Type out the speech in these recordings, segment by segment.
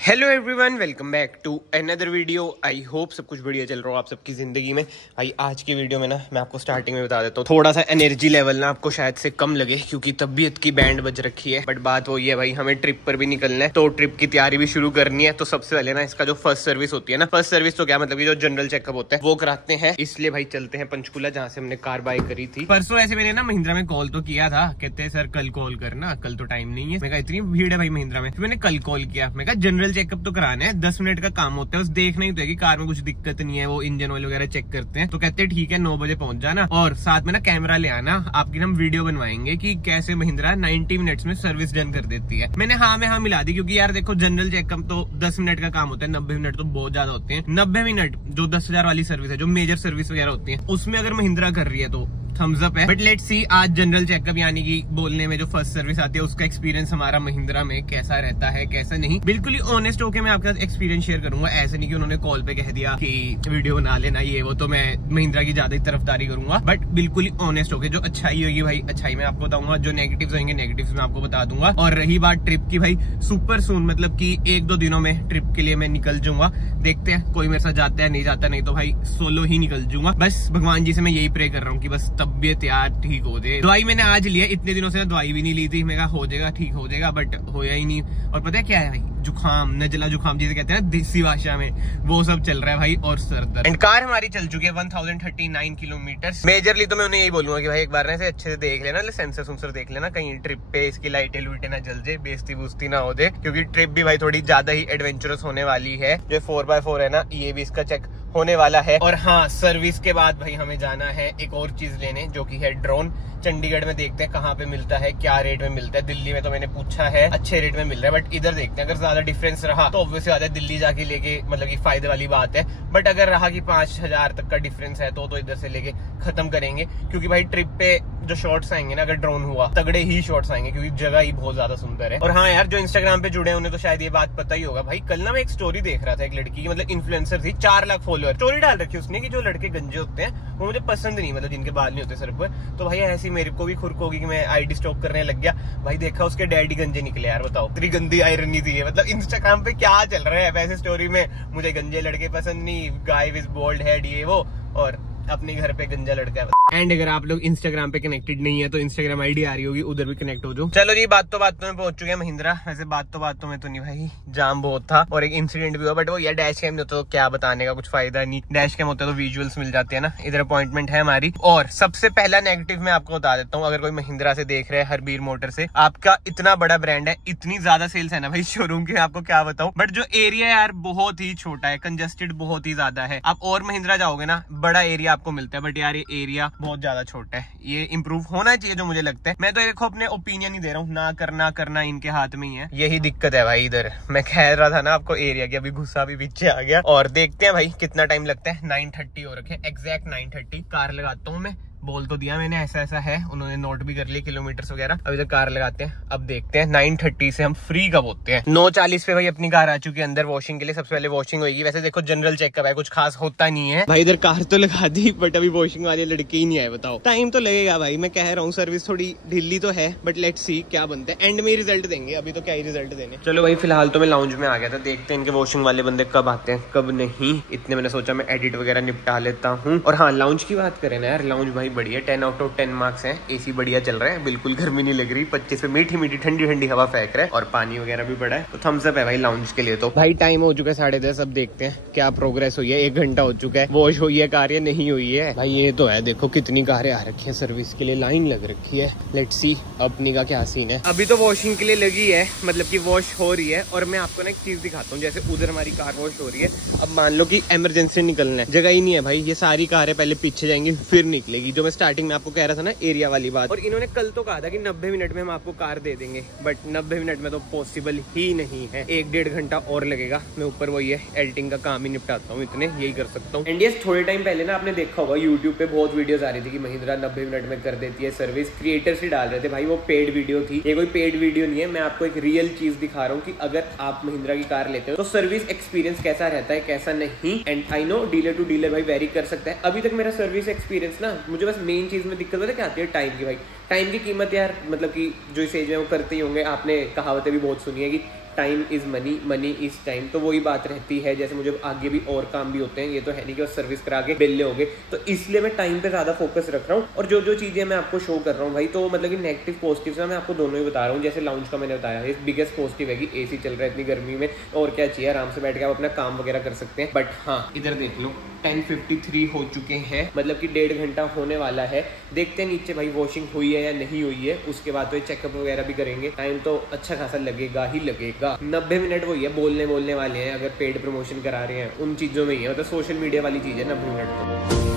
Hello everyone, welcome back to another video. I hope सब कुछ बढ़िया चल रहा हो आप सबकी जिंदगी में। भाई आज की वीडियो में ना मैं आपको स्टार्टिंग में बता देता हूँ, थोड़ा सा एनर्जी लेवल ना आपको शायद से कम लगे क्योंकि तबीयत की बैंड बज रखी है। बट बात वही है भाई, हमें ट्रिप पर भी निकलना है तो ट्रिप की तैयारी भी शुरू करनी है। तो सबसे पहले ना इसका जो फर्स्ट सर्विस होती है ना, फर्स्ट सर्विस तो क्या मतलब कि जो जनरल चेकअप होता है वो कराते हैं। इसलिए भाई चलते हैं पंचकुला, जहाँ से हमने कार बाय करी थी परसों। ऐसे मैंने ना महिंद्रा में कॉल तो किया था, कहते हैं सर कल कॉल करना, कल तो टाइम नहीं है। मैं कहा इतनी भीड़ है भाई महिंद्रा में, मैंने कल कॉल किया। मैं कहा जनरल चेकअप तो कराना है, 10 मिनट का काम होता है, बस देखना ही तो है कि कार में कुछ दिक्कत नहीं है। वो इंजन ऑयल वगैरह चेक करते हैं। तो कहते हैं ठीक है 9 बजे पहुंच जाना और साथ में ना कैमरा ले आना, आपकी हम वीडियो बनवाएंगे कि कैसे महिंद्रा 90 मिनट्स में सर्विस डन कर देती है। मैंने हाँ में हाँ मिला दी, क्योंकि यार देखो जनरल चेकअप तो 10 मिनट का काम होता है, 90 मिनट तो बहुत ज्यादा होते हैं। 90 मिनट जो 10,000 वाली सर्विस है, जो मेजर सर्विस वगैरह होती है, उसमें अगर महिंद्रा कर रही है तो थम्स अप है। बट लेट्स सी आज जनरल चेकअप यानी कि बोलने में जो फर्स्ट सर्विस आती है उसका एक्सपीरियंस हमारा महिंद्रा में कैसा रहता है कैसा नहीं। बिल्कुल ही ऑनेस्ट होकर मैं आपका एक्सपीरियंस शेयर करूंगा। ऐसे नहीं कि उन्होंने कॉल पे कह दिया कि वीडियो बना लेना ये वो, तो मैं महिंद्रा की ज्यादा ही तरफदारी करूंगा। बट बिल्कुल ही ऑनेस्ट होकर जो अच्छाई होगी भाई अच्छाई मैं आपको बताऊंगा, जो नेगेटिव्स होंगे नेगेटिव्स मैं आपको बता दूंगा। और रही बात ट्रिप की, भाई सुपर सून मतलब कि 1-2 दिनों में ट्रिप के लिए मैं निकल जाऊंगा। देखते हैं कोई मेरे साथ जाता है, नहीं जाता नहीं तो भाई सोलो ही निकल जाऊंगा। बस भगवान जी से मैं यही प्रे कर रहा हूँ कि बस तबियत यार ठीक हो जाए। दवाई मैंने आज लिया, इतने दिनों से दवाई भी नहीं ली थी। मैं कहा हो जाएगा ठीक हो जाएगा, बट होया ही नहीं। और पता है क्या है भाई, जुखाम, नजला जुखाम जिसे कहते हैं ना देसी भाषा में, वो सब चल रहा है भाई। और सर दर्द। एंड कार हमारी चल चुकी है 1039 किलोमीटर। मेजरली तो मैं उन्हें यही बोलूंगा कि भाई एक बार ना अच्छे से देख लेना, सेंसर सुंसर देख लेना, कहीं ट्रिप पे इसकी लाइटें लुइटें ना जल जाए, बेइज्जती बुस्ती ना हो जाए, क्योंकि ट्रिप भी भाई थोड़ी ज्यादा ही एडवेंचरस होने वाली है। जो 4x4 है ना, ये भी इसका चेक होने वाला है। और हाँ, सर्विस के बाद भाई हमें जाना है एक और चीज लेने, जो कि है ड्रोन। चंडीगढ़ में देखते हैं कहाँ पे मिलता है, क्या रेट में मिलता है। दिल्ली में तो मैंने पूछा है, अच्छे रेट में मिल रहा है, बट इधर देखते हैं। अगर ज्यादा डिफरेंस रहा तो ऑब्वियसली ज्यादा दिल्ली जाके लेके मतलब कि फायदे वाली बात है। बट अगर रहा कि 5,000 तक का डिफरेंस है तो इधर से लेके खत्म करेंगे, क्योंकि भाई ट्रिप पे जो शॉट्स आएंगे ना, अगर ड्रोन हुआ तगड़े ही शॉट्स आएंगे, क्योंकि जगह ही बहुत ज्यादा सुंदर है। और हाँ यार, जो इंस्टाग्राम पे जुड़े हैं उन्हें तो शायद ये बात पता ही होगा भाई। कल ना मैं एक स्टोरी देख रहा था, एक लड़की की, मतलब इन्फ्लुएंसर थी, 4 लाख फॉलोअर। स्टोरी डाल रखी उसने कि जो लड़के गंजे होते हैं वो मुझे पसंद नहीं, मतलब जिनके बाल नहीं होते सर पर। तो भाई ऐसी मेरे को भी खुरक होगी कि मैं आईडी स्टॉक करने लग गया। भाई देखा उसके डैडी गंजे निकले यार, बताओ इतनी गंदी आयरनी थी ये। मतलब इंस्टाग्राम पे क्या चल रहा है वैसे स्टोरी में, मुझे गंजे लड़के पसंद नहीं, गाय विद बोल्ड हेड ये वो, और अपने घर पे गंजा लड़का है। एंड अगर आप लोग इंस्टाग्राम पे कनेक्टेड नहीं है तो इंस्टाग्राम आईडी आ रही होगी, उधर भी कनेक्ट हो जाओ। चलो जी, बातों में पहुंच चुके हैं महिंद्रा। वैसे बातों में तो नहीं भाई, जाम बहुत था और एक इंसिडेंट भी हुआ, बट वो यार डैश कैम नहीं होता तो क्या बताने का कुछ फायदा नहीं। डैश कैम होता है तो विजुअल्स मिल जाते हैं ना। इधर अपॉइंटमेंट है हमारी। और सबसे पहला नेगेटिव मैं आपको बता देता हूँ, अगर कोई महिंद्रा से देख रहे हैं, हरबीर मोटर से, आपका इतना बड़ा ब्रांड है, इतनी ज्यादा सेल्स है ना भाई शोरूम के, आपको क्या बताऊं। बट जो एरिया यार बहुत ही छोटा है, कंजेस्टेड बहुत ही ज्यादा है। आप और महिंद्रा जाओगे ना, बड़ा एरिया आपको मिलता है, बट यार एरिया बहुत ज्यादा छोटा है। ये इंप्रूव होना चाहिए जो मुझे लगता है। मैं तो देखो अपने ओपिनियन ही दे रहा हूँ, ना करना इनके हाथ में ही है। यही दिक्कत है भाई। इधर मैं कह रहा था ना आपको एरिया की, अभी गुस्सा भी पीछे आ गया। और देखते हैं भाई कितना टाइम लगता है। 9:30 हो रखे, एग्जैक्ट 9:30 कार लगाता हूँ मैं। बोल तो दिया मैंने ऐसा है, उन्होंने नोट भी कर लिए किलोमीटर्स वगैरह। अभी तो कार लगाते हैं, अब देखते हैं 9:30 से हम फ्री कब होते हैं। 9:40 पे भाई अपनी कार आ चुकी है अंदर वॉशिंग के लिए। सबसे पहले वॉशिंग होगी। वैसे देखो जनरल चेकअप है, कुछ खास होता नहीं है भाई। इधर कार तो लगा दी, बट अभी वॉशिंग वाले लड़के ही नहीं आए। बताओ टाइम तो लगेगा भाई, मैं कह रहा हूँ। सर्विस थोड़ी ढीली तो है, बट लेट्स सी क्या बनता है। एंड में रिजल्ट देंगे, अभी तो क्या ही रिजल्ट देने। चलो भाई फिलहाल तो मैं लाउंज में आ गया था, देखते हैं इनके वॉशिंग वाले बंदे कब आते हैं कब नहीं। इतने मैंने सोचा मैं एडिट वगैरह निपटा लेता हूँ। और हाँ, लाउंज की बात करें ना यार, लाउंज भाई बढ़िया, 10 आउट ऑफ 10 मार्क्स हैं। एसी बढ़िया चल रहा है, बिल्कुल गर्मी नहीं लग रही। 25 पे मीठी ठंडी हवा फेंक रहा है, और पानी वगैरह भी बड़ा है, तो थम्स अप है भाई लाउंज के लिए। तो भाई टाइम हो चुका है 10:30। अब देखते हैं क्या प्रोग्रेस हुई है। 1 घंटा हो चुका है, वॉश हुई है कार या नहीं हुई है भाई। ये तो है, देखो कितनी कारें आ रखी है सर्विस के लिए, लाइन लग रखी है। लेट्स सी अपनी का क्या सीन है। अभी तो वॉशिंग के लिए लगी है, मतलब की वॉश हो रही है। और मैं आपको ना एक चीज दिखाता हूँ, जैसे उधर हमारी कार वॉश हो रही है। अब मान लो की इमरजेंसी निकलना है, जगह ही नहीं है भाई। ये सारी कारें पहले पीछे जाएंगी फिर निकलेगी, जो मैं स्टार्टिंग में आपको कह रहा था ना एरिया वाली बात। और इन्होंने कल तो कहा था कि 90 मिनट में हम आपको कार दे देंगे, बट 90 मिनट में तो पॉसिबल ही नहीं है। 1-1.5 घंटा और लगेगा। मैं ऊपर वही है एडिटिंग का काम ही निपटाता हूँ, इतने यही कर सकता हूँ। एंड यस, थोड़े टाइम पहले ना आपने देखा होगा यूट्यूब पे बहुत वीडियोस आ रही थी कि महिंद्रा 90 मिनट में कर देती है सर्विस। क्रिएटर्स ही डाल रहे थे भाई, वो पेड वीडियो थी। ये कोई पेड वीडियो नहीं है, मैं आपको एक रियल चीज दिखा रहा हूँ कि अगर आप महिंद्रा की कार लेते हो तो सर्विस एक्सपीरियंस कैसा रहता है कैसा नहीं। And I know dealer to dealer भाई वेरी कर सकता है। अभी तक मेरा सर्विस एक्सपीरियंस ना, मुझे बस मेन चीज में दिक्कत क्या आती है, टाइम की भाई। टाइम की कीमत यार, मतलब कि जो इस एज में वो करते ही होंगे, आपने कहावतें भी बहुत सुनी है कि time is money, money is time. तो वही बात रहती है, जैसे मुझे आगे भी और काम भी होते हैं, ये तो है नहीं कि बस सर्विस करा के बिल्ले हो गए, तो इसलिए मैं टाइम पे ज्यादा फोकस रख रहा हूँ। और जो जो चीजें मैं आपको शो कर रहा हूँ भाई, तो मतलब कि नेगेटिव पॉजिटिव मैं आपको दोनों ही बता रहा हूँ। जैसे लाउंज का मैंने बताया है, बिगेस्ट पॉजिटिव है कि एसी चल रहा है इतनी गर्मी में, और क्या चाहिए, आराम से बैठ के आप अपना काम वगैरह कर सकते हैं। बट हाँ, इधर देख लो 10:53 हो चुके हैं, मतलब कि 1.5 घंटा होने वाला है। देखते हैं नीचे भाई वॉशिंग हुई है या नहीं हुई है, उसके बाद तो ये चेकअप वगैरह भी करेंगे। टाइम तो अच्छा खासा लगेगा ही लगेगा। 90 मिनट वही है, बोलने वाले हैं, अगर पेड प्रमोशन करा रहे हैं उन चीज़ों में ही है, मतलब सोशल मीडिया वाली चीज़ है 90 मिनट तो।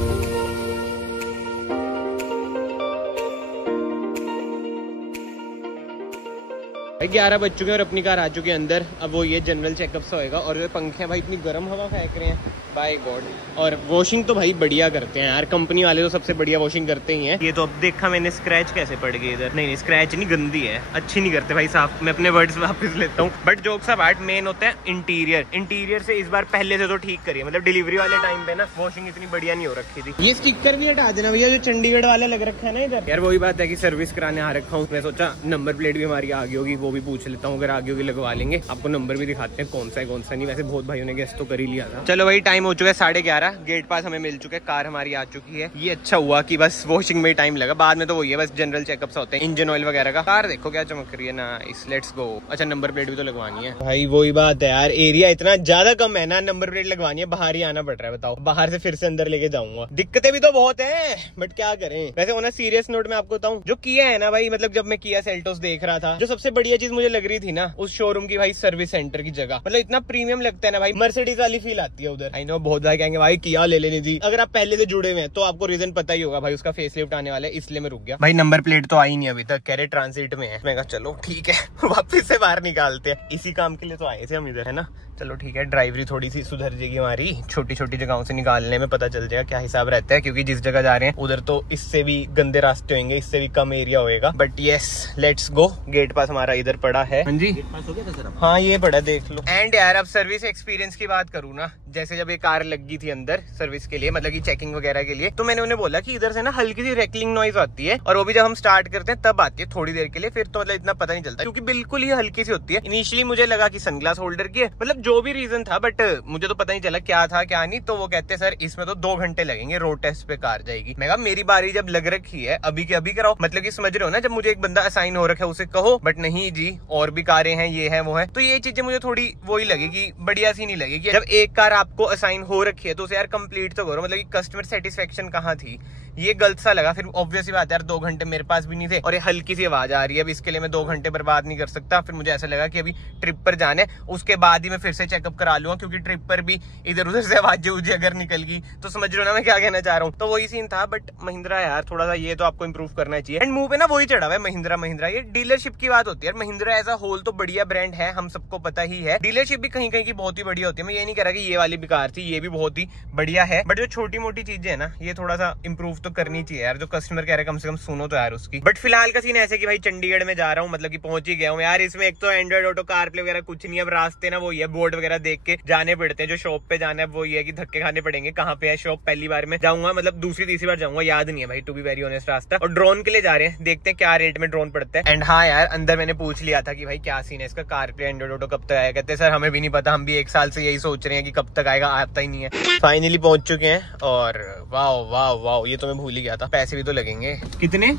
11 बज चुके हैं और अपनी कार आ चुके हैं अंदर। अब वो ये जनरल चेकअप सा होएगा। और जो पंखे भाई इतनी गर्म हवा फेंक रहे हैं, बाय गॉड। और वॉशिंग तो भाई बढ़िया करते हैं यार, कंपनी वाले तो सबसे बढ़िया वॉशिंग करते ही हैं। ये तो अब देखा मैंने, स्क्रैच कैसे पड़ गई इधर। नहीं स्क्रैच नहीं, गंदी है, अच्छी नहीं करते भाई साफ। मैं अपने वर्ड्स वापस लेता हूँ। बट जोक्स अपार्ट, मेन होता है इंटीरियर से इस बार पहले से तो ठीक करिए। मतलब डिलीवरी वाले टाइम पे ना वॉशिंग इतनी बढ़िया नहीं हो रखी थी। ये स्टिकर भी हटा देना भैया, जो चंडीगढ़ वाले लग रखा है ना इधर। यार वही बात है कि सर्विस कराने आ रखा हूँ, मैं सोचा नंबर प्लेट भी हमारी आगे होगी, वो भी पूछ लेता हूँ, अगर आगे होगी लगवा लेंगे। आपको नंबर भी दिखाते हैं कौन सा है कौन सा नहीं। वैसे बहुत भाइयों ने गेस तो कर ही लिया था। चलो भाई टाइम हो चुका है 11:30, गेट पास हमें मिल चुके हैं, कार हमारी आ चुकी है। ये अच्छा हुआ कि बस वॉशिंग में टाइम लगा, बाद में तो वही है बस जनरल चेकअप्स होते हैं, इंजन ऑयल वगैरह का। कार देखो क्या चमक रही है ना, इस लेट्स गो। अच्छा नंबर प्लेट भी तो लगवानी है भाई, वही बात है यार, एरिया इतना ज्यादा कम है ना, नंबर प्लेट लगवानी है, बाहर ही आना पड़ रहा है। बताओ, बाहर से फिर से अंदर लेके जाऊंगा, दिक्कतें भी तो बहुत है, बट क्या करें। वैसे होना सीरियस नोट में आपको बताऊं, जो किया है ना भाई, मतलब जब मैं किया सेल्टोस देख रहा था, जो सबसे बढ़िया चीज मुझे लग रही थी ना उस शोरूम की भाई, सर्विस सेंटर की जगह, मतलब इतना प्रीमियम लगता है ना भाई, मर्सिडीज वाली फील आती है उधर। आई नो बहुत भाई कहेंगे भाई किया ले लेनी थी, अगर आप पहले से जुड़े हुए हैं तो आपको रीजन पता ही होगा भाई, उसका फेसलिफ्ट आने वाला है, इसलिए मैं रुक गया भाई। नंबर प्लेट तो आई नहीं अभी तक, कह रहे ट्रांजिट में है। मैं कहा चलो ठीक है वापस से बाहर निकालते हैं, इसी काम के लिए तो आए थे हम इधर, है ना। चलो ठीक है, ड्राइवरी थोड़ी सी सुधर जाएगी हमारी, छोटी छोटी जगहों से निकालने में पता चल जाएगा क्या हिसाब रहता है, क्योंकि जिस जगह जा रहे हैं उधर तो इससे भी गंदे रास्ते होंगे, इससे भी कम एरिया होएगा। But yes let's go. Gate pass हमारा इधर पड़ा है। हाँ जी, गेट पास हो गया था सर? हाँ ये पड़ा, देख लो। एंड यार अब सर्विस एक्सपीरियंस की बात करूँ ना, जैसे जब ये कार लग गई थी अंदर सर्विस के लिए, मतलब की चेकिंग वगैरह के लिए, तो मैंने उन्हें बोला कि इधर से ना हल्की सी रैकलिंग नॉइज आती है, और वो भी जब हम स्टार्ट करते हैं तब आती है थोड़ी देर के लिए, फिर तो मतलब इतना पता नहीं चलता, क्योंकि बिल्कुल ही हल्की सी होती है। इनिशियली मुझे लगा कि सनग्लास होल्डर की है, मतलब जो भी रीजन था, बट मुझे तो पता नहीं चला क्या था क्या नहीं। तो वो कहते सर इसमें तो 2 घंटे लगेंगे, रोड टेस्ट पे कार जाएगी। मैं कहा मेरी बारी जब लग रखी है अभी के अभी कराओ, मतलब कि समझ रहे हो ना, जब मुझे एक बंदा असाइन हो रखा है उसे कहो। बट नहीं जी, और भी कारें हैं, ये है वो है, तो ये चीजें मुझे थोड़ी वही लगेगी, बढ़िया सी नहीं लगेगी। जब एक कार आपको असाइन हो रखी है तो उसे यार कंप्लीट तो करो, मतलब कि कस्टमर सेटिस्फेक्शन कहाँ थी, ये गलत सा लगा। फिर ऑब्वियस बात है यार, 2 घंटे मेरे पास भी नहीं थे, और ये हल्की सी आवाज आ रही है, अब इसके लिए मैं 2 घंटे बर्बाद नहीं कर सकता। फिर मुझे ऐसा लगा कि अभी ट्रिप पर जाने, उसके बाद ही मैं फिर से चेकअप करा लूंगा, क्योंकि ट्रिप पर भी इधर उधर से आवाजें उजे अगर निकल गई तो समझ रहे हो ना मैं क्या कहना चाह रहा हूँ। तो वही सीन था। बट महिंद्रा यार थोड़ा सा ये तो आपको इंप्रूव करना चाहिए। एंड मुंह पे ना वही चढ़ा हुआ है महिंद्रा, ये डीलरशिप की बात होती है यार। महिंद्रा एज अ होल तो बढ़िया ब्रांड है, हम सबको पता ही है। डीलरशिप भी कहीं कहीं की बहुत ही बढ़िया होती है। मैं ये नहीं कह रहा कि ये वाली बेकार थी, ये भी बहुत ही बढ़िया है। बट जो छोटी मोटी चीजें है ना, ये थोड़ा सा इंप्रूव तो करनी चाहिए यार। जो कस्टमर कह रहे कम से कम सुनो तो यार उसकी। बट फिलहाल का सीन ऐसे कि भाई चंडीगढ़ में जा रहा हूँ, मतलब कि पहुंच ही गया हूँ यार। इसमें एक तो एंड्रॉइड ऑटो, कारप्ले वगैरह कुछ नहीं, अब रास्ते ना वो ये बोर्ड वगैरह देख के जाने पड़ते हैं। जो शॉप पे जाना है वो ये है कि धक्के खाने पड़ेंगे, कहाँ पे है शॉप, पहली बार में जाऊंगा, मतलब दूसरी तीसरी बार जाऊंगा, याद नहीं है भाई टू बी वेरी ऑनेस्ट रास्ता। और ड्रोन के लिए जा रहे हैं, देखते हैं क्या रेट में ड्रोन पड़ता है। एंड हाँ यार, अंदर मैंने पूछ लिया था कि भाई क्या सीन है इसका, कारप्ले एंड्रॉइड ऑटो कब तक आएगा। कहते सर हमें भी नहीं पता, हम भी 1 साल से यही सोच रहे हैं कि कब तक आएगा, आता ही नहीं है। फाइनली पहुंच चुके हैं, और वाओ वाओ वाओ, ये तो मैं भूल ही गया था, पैसे भी तो लगेंगे। कितने?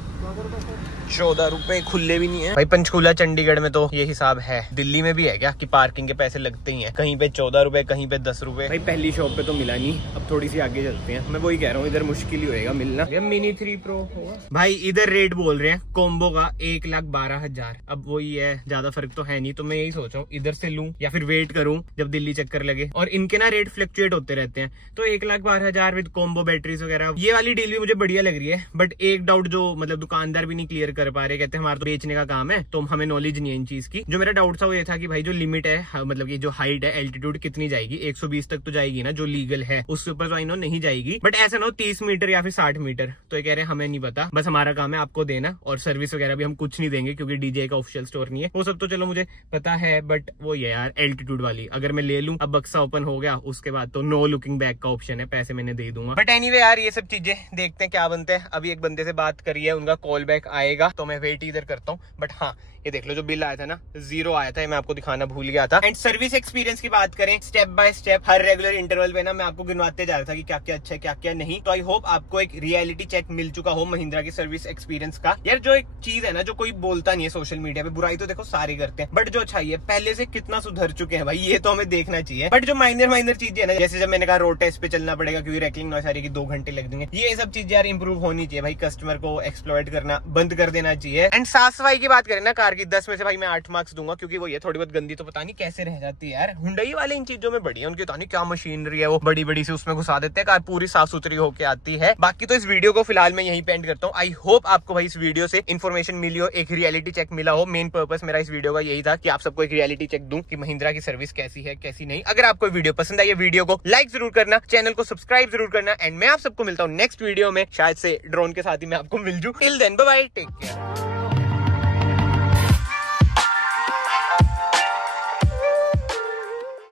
14 रुपए, खुले भी नहीं है भाई। पंचकूला चंडीगढ़ में तो ये हिसाब है, दिल्ली में भी है क्या कि पार्किंग के पैसे लगते ही हैं, कहीं पे 14 रुपए, कहीं पे 10 रुपए। भाई पहली शॉप पे तो मिला नहीं, अब थोड़ी सी आगे चलते हैं। मैं वही कह रहा हूँ, इधर मुश्किल ही होगा मिलना। मिनी 3 प्रो होगा भाई। इधर रेट बोल रहे हैं कॉम्बो का 1,12,000। अब वही है, ज्यादा फर्क तो है नहीं। तो मैं यही सोच रहा हूँ इधर से लूं या फिर वेट करूं जब दिल्ली चक्कर लगे। और इनके ना रेट फ्लक्चुएट होते रहते हैं, तो 1,12,000 विद कॉम्बो बैटरीज वगैरह, ये वाली डील भी मुझे बढ़िया लग रही है। बट एक डाउट जो मतलब दुकानदार भी नहीं क्लियर कर पा रहे, कहते हैं हमारा तो बेचने का काम है, तो हमें नॉलेज नहीं है इन चीज की। जो मेरा डाउट था वो ये था कि भाई जो लिमिट है, मतलब कि जो हाइट है, एल्टीट्यूड कितनी जाएगी, 120 तक तो जाएगी ना जो लीगल है, उसके ऊपर तो आई नो नहीं जाएगी। बट ऐसा ना हो 30 मीटर या फिर 60 मीटर, तो ये कह रहे हैं हमें नहीं पता, बस हमारा काम है आपको देना, और सर्विस वगैरह भी हम कुछ नहीं देंगे क्योंकि डीजे का ऑफिशियल स्टोर नहीं है। वो सब तो चलो मुझे पता है, बट वो ये यार एल्टीट्यूड वाली अगर मैं ले लूं, अब बक्सा ओपन हो गया, उसके बाद तो नो लुकिंग बैक का ऑप्शन है, पैसे मैंने दे दूंगा। बट एनीवे यार, ये सब चीजें देखते हैं क्या बनते हैं। अभी एक बंदे से बात करी है, उनका कॉल बैक आएगा, आएगा तो मैं वेट इधर करता हूँ। बट हाँ, ये देख लो जो बिल आया था ना 0 आया था, मैं आपको दिखाना भूल गया था। एंड सर्विस एक्सपीरियंस की बात करें step by step her regular interval पे ना मैं आपको गिनवाते जा रहा था कि क्या क्या अच्छा है क्या क्या नहीं। तो आई होप आपको एक रियलिटी चेक मिल चुका हो महिंद्रा की सर्विस एक्सपीरियंस का। यार जो एक चीज है ना जो कोई बोलता नहीं है सोशल मीडिया पे, बुराई तो देखो सारे करते हैं, बट जो अच्छाई है पहले से कितना सुधर चुके हैं भाई, ये तो हमें देखना चाहिए। बट जो माइनर चीजें है ना, जैसे जब मैंने कहा रोड टेस्ट पे चलना पड़ेगा क्योंकि रैकलिंग नॉइस आ रही है कि 2 घंटे लग देंगे, ये सब चीजें यार इंप्रूव होनी चाहिए भाई। कस्टमर को एक्सप्लॉइट करना बंद कर देना चाहिए। एंड साफ सफाई की बात करें ना कार की, 10 में से भाई मैं 8 मार्क्स दूंगा, क्योंकि वो ये थोड़ी बहुत गंदी तो पता नहीं कैसे रह जाती है यार। हुंडई वाले इन चीजों में बढ़िया, उनकी पता नहीं क्या मशीनरी है, वो बड़ी बड़ी से उसमें घुसा देते हैं, कार पूरी साफ सुथरी होके आती है। बाकी तो इस वीडियो को फिलहाल मैं यहीं पे एंड करता हूँ। आई होप आपको भाई इस वीडियो से इन्फॉर्मेशन मिली हो, एक रियलिटी चेक मिला हो। मेन पर्पस मेरा इस वीडियो का यही था कि आप सबको एक रियलिटी चेक दूं कि महिंद्रा की सर्विस कैसी है कैसी नहीं। अगर आपको वीडियो पसंद आई है, वीडियो को लाइक जरूर करना, चैनल को सब्सक्राइब जरूर करना। एंड मैं आप सबको मिलता हूँ नेक्स्ट वीडियो में, शायद से ड्रोन के साथ ही मैं आपको मिल जूं। Till then bye bye, take care.